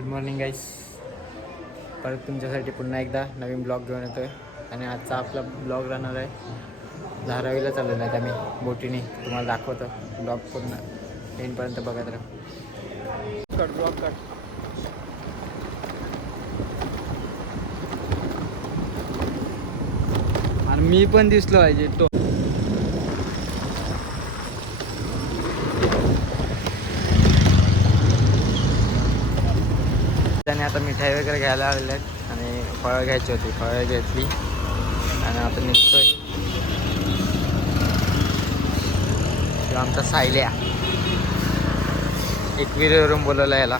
Good morning गाईस. परत तुमच्यासाठी पुन्हा एकदा नवीन ब्लॉग घेऊन येतो आहे. आणि आजचा आपला ब्लॉग राहणार आहे धारावीला चाललेला आहे आम्ही बोटीने. तुम्हाला दाखवतो ब्लॉग पूर्ण एंडपर्यंत बघत राहा. Cut blog cut. आणि मी पण दिसलो पाहिजे तो. त्याने आता मिठाई वगैरे घ्यायला आलेले आहेत आणि फळं घ्यायची होती. फळं घेतली आणि आता निघतोय. किंवा आमचा सायल्या एकविरीवरून बोलवलं याला.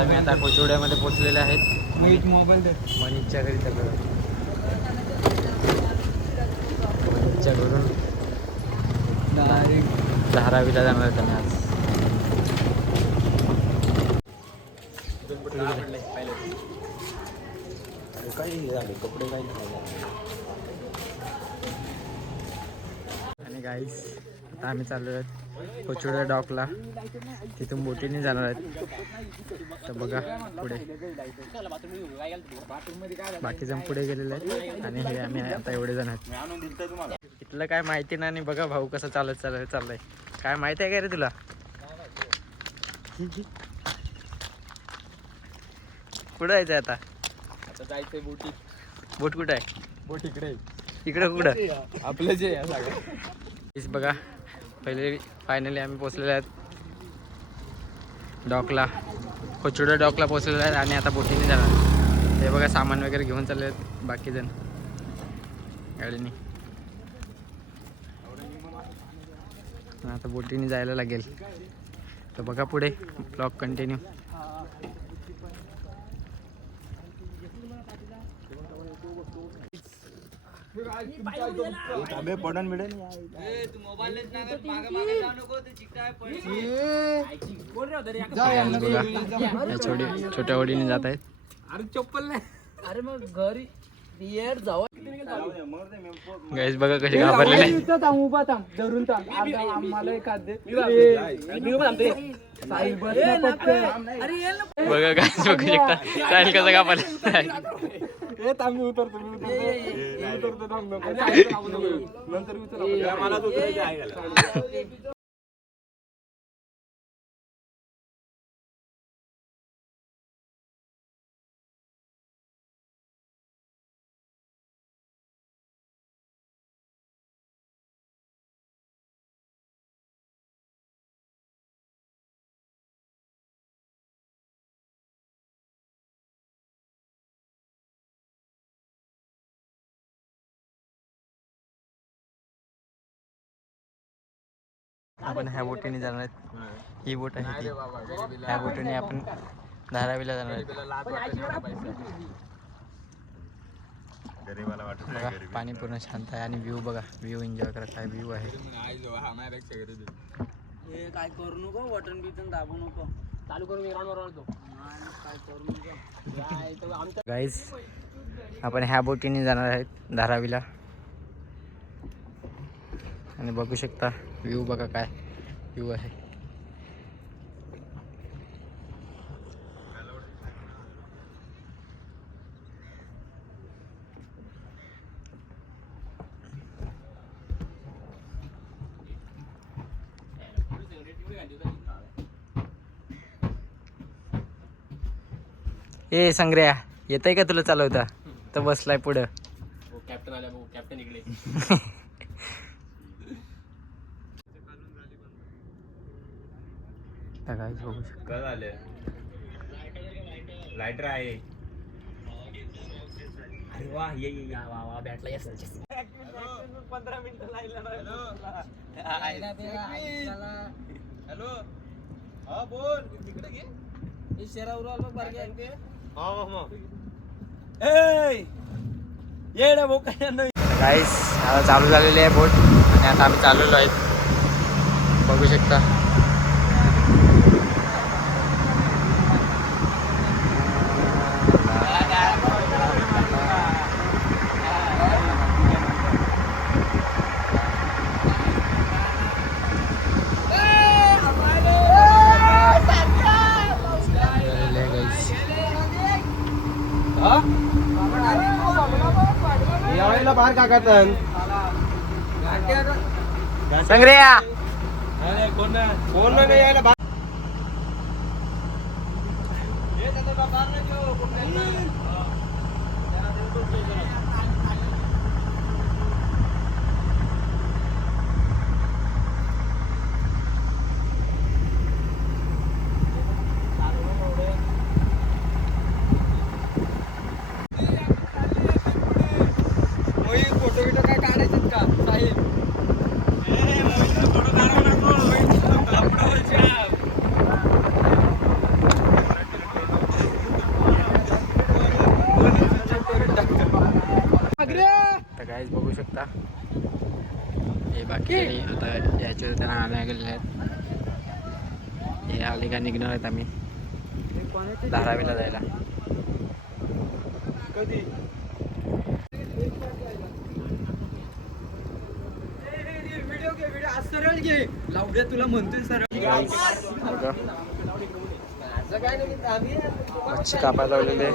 आम्ही आता कोचवड्यामध्ये पोचलेले आहेत. मोबाईल दे. मनीषच्या घरी सगळं. मनीषच्या घरून धारावीला जाणार आहेत आम्ही आज. आणि गाईस आता आम्ही चाललो आहेत कोचुड्या डॉकला. तिथून बोटीने जाणार आहेत. तर बघा पुढे बाकी जण पुढे गेलेले आहेत आणि हे आम्ही आता एवढे जण आहेत. इथलं काय माहिती नाही. बघा भाऊ कसं चाललंय. काय माहिती आहे का रे तुला? कुठं जायचं आता? आता जायचंय बोटी. बोट कुठं आहे? बोट इकडे. इकडं कुठं? आपलं जे हेच बघा पहिले फायनली आम्ही पोचलेले आहेत डॉकला. कोचुड्या डॉकला पोचलेले आहेत आणि आता बोटीने जाणार. हे बघा सामान वगैरे घेऊन चालले आहेत बाकी जण गाडीने. आता बोटीने जायला लागेल. तर बघा पुढे ब्लॉग कंटिन्यू. छोट्या ओढीने जात आहेत. अरे चप्पल नाही. अरे मग घरी जाऊ. गाईस बघा कसे घाबरलेले आहेत. बघा गाईस बघू शकता साहिल कसा घाबरला. आपण ह्या बोटीने जाणार आहेत. ही बोट आहे ती. ह्या बोटीने आपण धारावीला जाणार आहेत. बघा पाणी पूर्ण शांत आहे आणि व्ह्यू बघा. व्ह्यू एन्जॉय करा. काय व्ह्यू आहे. काय करू नको. बटन बिटन दाबू नको. चालू करून काय करू नको. गाईज आपण ह्या बोटीने जाणार आहेत धारावीला आणि बघू शकता व्ह्यू बघा काय व्ह्यू आहे. ए संग्र्या येतंय का तुला चालवता? तर बसलाय पुढं. कॅप्टन आला. कॅप्टन इकडे. लाइटर आहे. अरे वा ये वा बॅटला येस. 15 मिनिटं हॅलो हा बोल. तिकडे घे. शेरावर आलो बारगे. गाईस आता चालू झालेली आहे बोट आणि आता आम्ही चाललेलो आहेत. बघू शकता यावेळेला बाहेर का करतात संग्रया कोण नाही यायला बाहेर फोटो बिटो काय काढायचे का साहिल तर काहीच बघू शकता हे बाकी आता याच्या त्यांना आल्या गेलेले आहेत. हे आले का निघणार आहेत आम्ही धारावीला जायला. कधी व्हिडिओ घे व्हिडिओ आज सरळ घे लावड्या तुला म्हणतोय सरळ बघा मच्छी कापायला लावलेली आहे.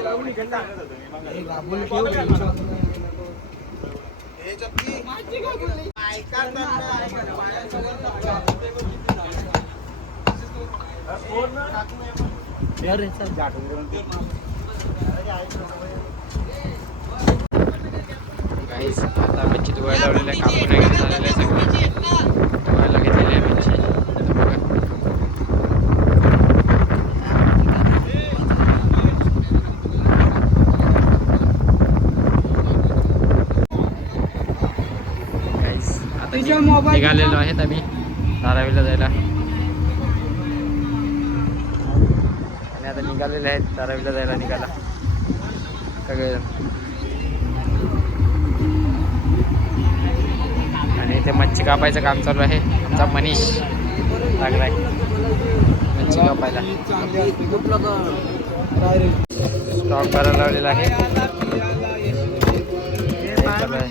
गाईस आता मच्छी धुवायला लावलेलं आहे. कापून वगैरे झालेलं आहे सगळं. धुवायला घेतलेली आहे मच्छी. आता बघा गाईस आता निघालेलो आहेत आम्ही धारावीला जायला. आणि आता निघालेले आहेत धारावीला जायला निघाला सगळे. आणि इथे मच्छी कापायचं काम चालू आहे. आमचा मनीष लागलाय मच्छी कापायला. स्टॉक भरायला लावलेला आहे. चालू आहे.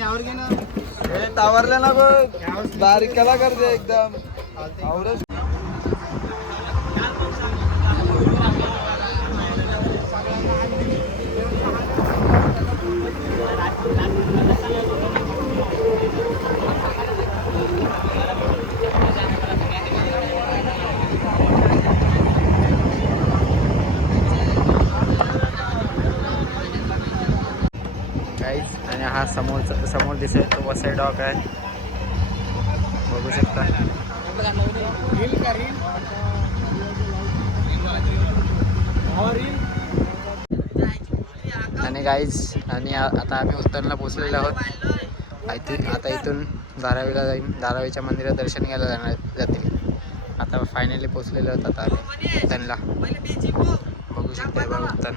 टावरला ना बघ बारीक कला करते एकदम आवडच काहीच. आणि हा समोर दिसेल तो वसई डॉग आहे बघू शकता. आणि गाईज आणि आता आम्ही उत्तरला पोचलेलो आहोत. आता इथून धारावीला जाईन. धारावीच्या मंदिरात दर्शन घ्यायला जातील. आता फायनली पोचलेलो आहोत आता आम्ही उत्तनला. बघू शकता बघा उत्तन.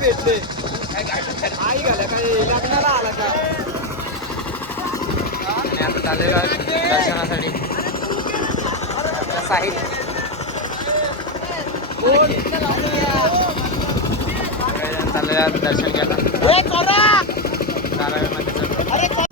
भेटले आई घाला काय लग्नाला आला का आणि आता चाललेलो आहे दर्शनासाठी. साहिल चाललेलं आहे दर्शन घ्यायला धारावीमध्ये चाललो.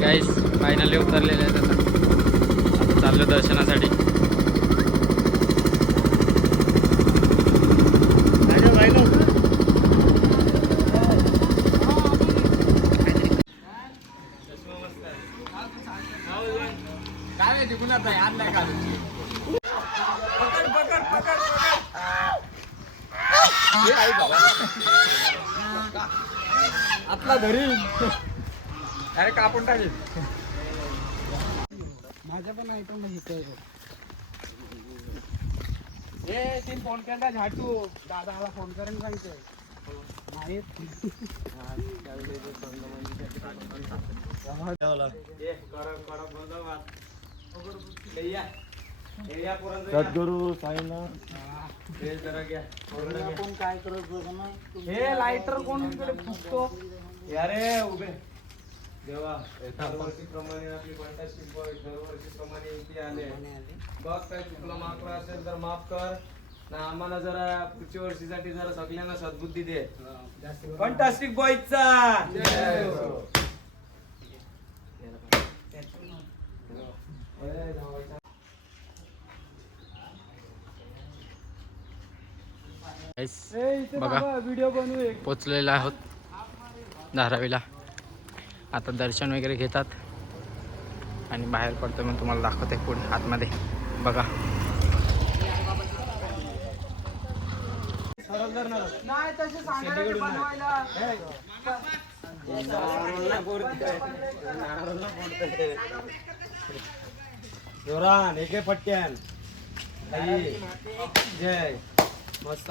गाईस फायनली उतरलेले आहेत आता चाललो दर्शनासाठी. काय तिकून आता यार नाही का आतला धरी अरे कापून टाकेल. माझ्या पण आयटम हे तीन फोन केला झाटू दादाला फोन करेन सांगते नाही सद्गुरू साईनाथ कोण काय करत हे लायटर कोण इकडे फुकतो अरे उभे देवा दरवर्षीप्रमाणे आपली फंटास्टिक बॉय दरवर्षीप्रमाणे इथे आले बघ काय चुकलं माफ असेल तर माफ कर ना आम्हाला जरा पुढच्या वर्षीसाठी जरा सगळ्यांना सद्बुद्धी दे फंटास्टिक बॉयचा बघा व्हिडिओ बनवू पोचलेलो आहोत धारावीला. आता दर्शन वगैरे घेतात आणि बाहेर पडतो मग तुम्हाला दाखवते पुढे आतमध्ये बघा. नाही तसे सांगायला बनवायला जोरान एके पट्ट्यान जय मस्त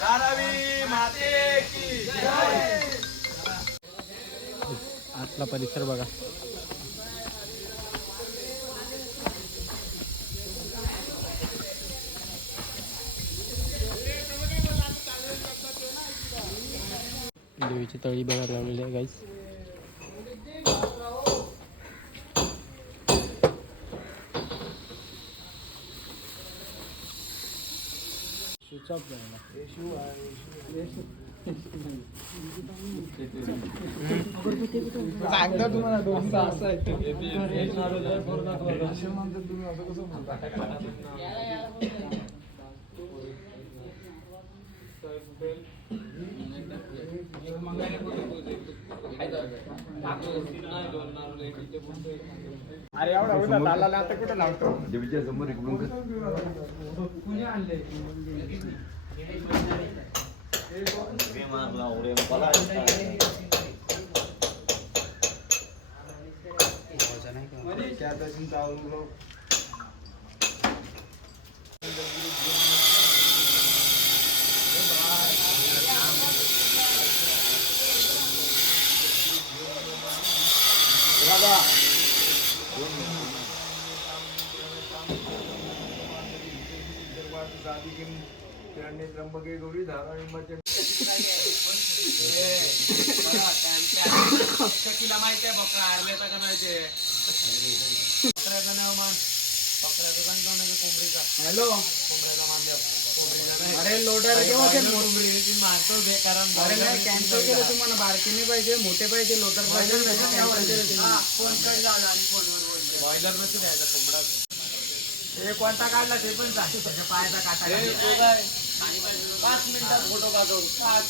धारावी माते की जय. आतला परिसर बघा. देवीची तळी बघायला लावलेली आहे गाईस. सांगता तुम्हाला दोन तास आहे तुम्ही असं कसं अरे एवढा होता लाला आता कुठे लावतो देवीच्या समोर इकडून कुणी आणले त्र्यंबके गौरी धारावी तिला माहिती आहे बकरा हारलेचा का नाही ते बकऱ्याचं नाव मान बकऱ्याचं सांगतो ना कोंबडीचा हॅलो कोंबड्याचा मान द्या कोंबडीचा अरे लोटर केव्हा कोंबडी मानतो बेकारण अरे नाही कॅन्सल केलं तुम्हाला बारकीने पाहिजे मोठे पाहिजे लोटर पाहिजे फोन कर झाला आणि फोनवर बोलले बॉयलर नसू द्यायचा कोंबडा हे कोणता काढला ते पण सांग त्याच्या पायाचा काटा 5 मिनिटात फोटो पाठवतो 5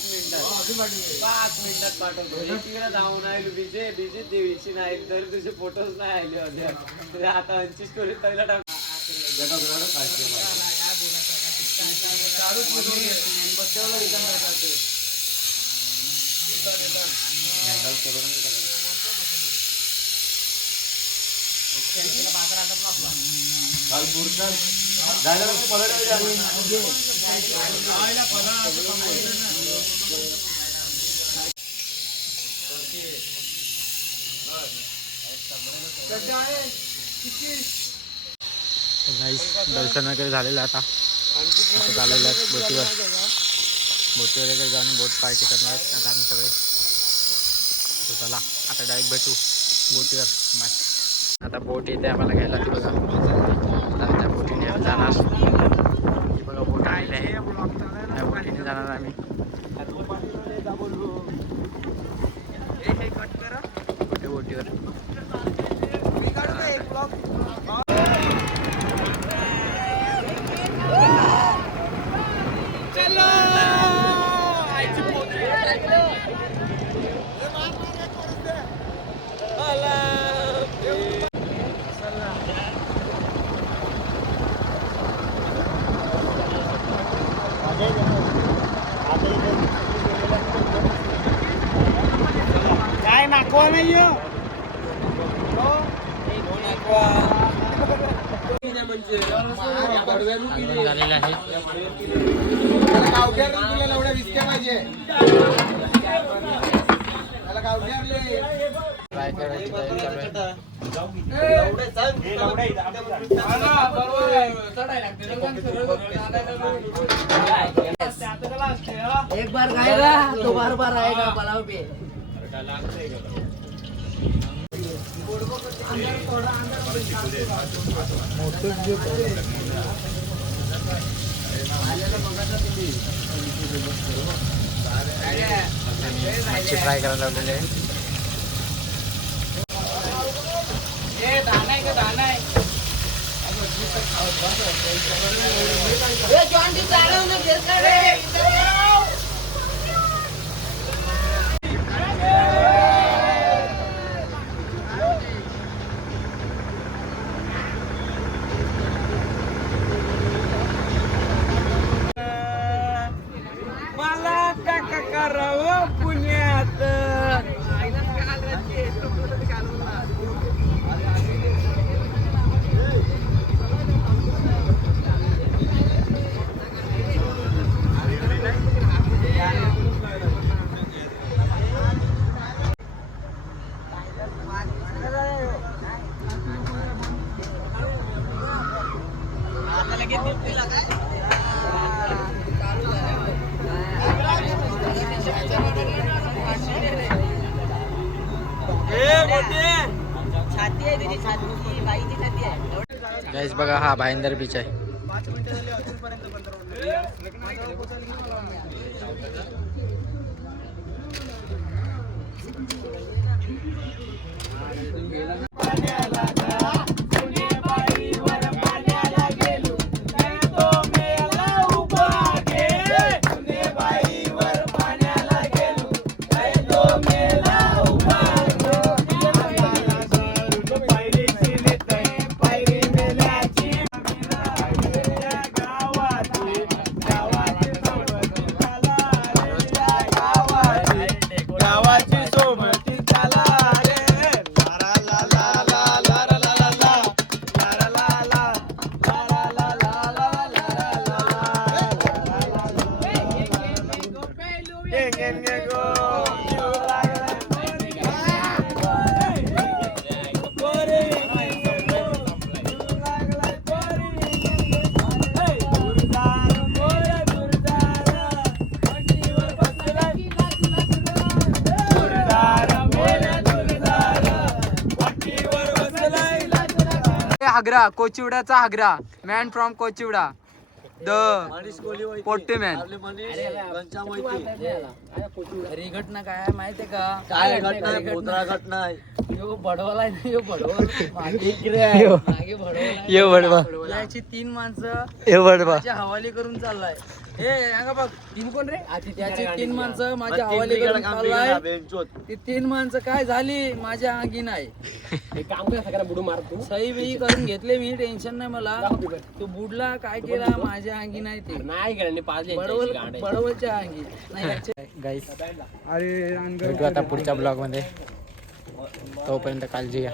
मिनिटात पाठवतो तिकडे जाऊन आलो बिजे देवीची नाही तर तुझे फोटोज नाही आले होते आता 25 स्टोरी पहिला टाक दर्शन वगैरे झालेलं आता झालेलं आहे बोटीवर वगैरे जाऊन बोट पार्टी करणार आहेत आता आम्ही सगळे. तर चला आता डायरेक्ट भेटू बोटीवर. बाय. आता बोट येते आम्हाला घ्यायला ती बघा. आता त्या बोटीने आम्ही जाणार. ती बघा बोट आलेली आहे. त्या बोटीने जाणार आम्ही बोटीवर. झालेलं आहे. फ्राय करायची तयारी चालू आहे. एक बार खाएगा तो बार बार आएगा पलाव पे. मच्छी फ्राय करायला लावलेली आहे. मला काका करावं पुण्यात. छाती आहे तुझी छाती बाईची छाती आहे. गाईस बघा हा भाईंदर बीच आहे. हागरा कोचिवड्याचा हागरा मॅन फ्रॉम कोचिवडा द पोट्टे मॅन. खरी घटना काय आहे माहितीये का? काय घटना यो बडवलाय ना यो बडवल मागे बडवला याची 3 माणसं माझ्या हवाली करून चाललाय. हे सांगा बघ 3 कोण रे? त्याची 3 माणसं माझ्या हवाली करून चाललाय. ती 3 माणसं काय झाली माझ्या अंगी नाही. सही बिही करून घेतले मी, टेन्शन नाही मला. तो बुडला काय केला माझ्या अंगी नाही. ते नाही बडवलच्या अंगी नाही. गाईस भेटू आता पुढच्या ब्लॉग मध्ये. तोपर्यंत काळजी घ्या.